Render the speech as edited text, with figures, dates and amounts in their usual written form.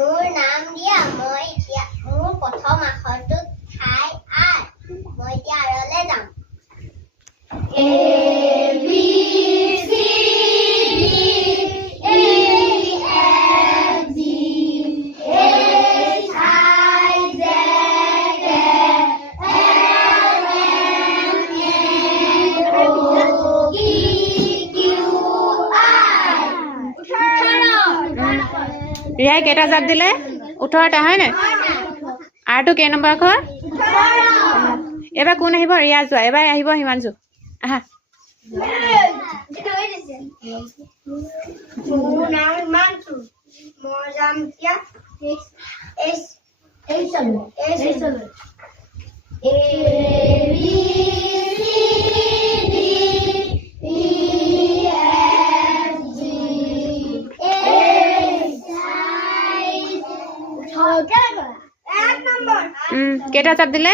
মোৰ নাম দিয়া মই এতিয়া মোৰ প্ৰথম আখৰটো ঠাই আই মই এতিয়া আৰলে যাম A B C D E F G H I J K L M N O P Q R ৰিয়াই কেইটা জাপ দিলে 18টা হয় নাই আৰটো কেই নম্বৰ আখৰ এবাৰ কোন আহিব ৰিয়া যোৱা এবাৰ আহিব হিমাংশু আহা মোৰ নাম হিমাংশু মই যাম এতিয়া A B C D E F G H I J K L M N O P Q R S T U V W X Y Z কেইটা জাপ দিলে